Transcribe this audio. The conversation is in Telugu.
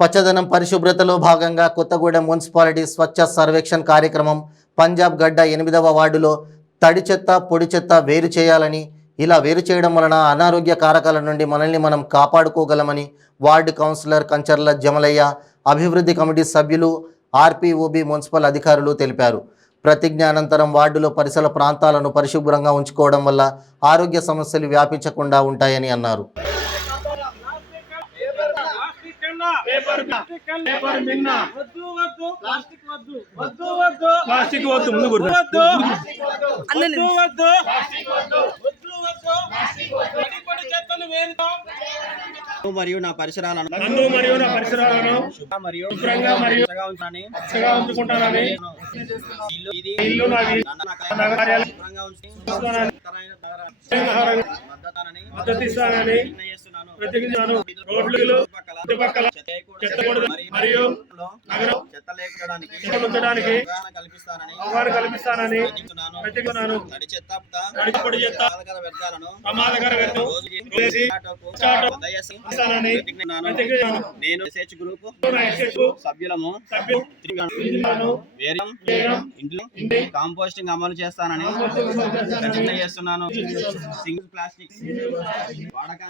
పచ్చదనం పరిశుభ్రతలో భాగంగా కొత్తగూడెం మున్సిపాలిటీ స్వచ్ఛ సర్వేక్షణ్ కార్యక్రమం పంజాబ్ గడ్డ ఎనిమిదవ వార్డులో తడి చెత్త పొడి చెత్త వేరు చేయాలని ఇలా వేరు చేయడం వలన అనారోగ్య కారకాల నుండి మనల్ని మనం కాపాడుకోగలమని వార్డు కౌన్సిలర్ కంచర్ల జమలయ్య అభివృద్ధి కమిటీ సభ్యులు ఆర్పీఓబి మున్సిపల్ అధికారులు తెలిపారు. ప్రతిజ్ఞ అనంతరం వార్డులో పరిసర ప్రాంతాలను పరిశుభ్రంగా ఉంచుకోవడం వల్ల ఆరోగ్య సమస్యలు వ్యాపించకుండా ఉంటాయని అన్నారు. ప్లాస్టిక్ కన్నా పేపర్ పేపర్ మిన్న. వద్దు వద్దు. ప్లాస్టిక్ వద్దు. వద్దు వద్దు. ప్లాస్టిక్ వద్దు. ముందు. వద్దు వద్దు. వద్దు. వద్దు వద్దు. పడి పడి చెత్తను వేరుతాం మరియు నా పరిసరాలను నన్ను మరియు నా పరిసరాలను మరియు శుభ్రంగా మరియు శుభ్రంగా ఉంచాలని చక్కగా ఉంచుకుంటానని ఇల్లు ఇది ఇల్లు నాది. నా కార్యాలయం శుభ్రంగా ఉంచి ప్రతిజ్ఞను రోడ్లు చుట్టుపక్కల చెత్త కూడదు. మరియు నగరం అవగాహన కల్పిస్తానని అవగాహన కల్పిస్తానని ప్రతిజ్ఞిస్తున్నాను. ప్రతిజ్ఞను తడి చెత్త తడి పొడి చెత్త బాధకర వ్యర్థాలను ప్రమాదకర వ్యర్థం నేను ఎస్హెచ్ గ్రూప్ సభ్యులము వేరం ఇంట్లో ఇంటి కాంపోస్టింగ్ అమలు చేస్తానని చేస్తున్నాను. Single plastic. వాడకాన్ని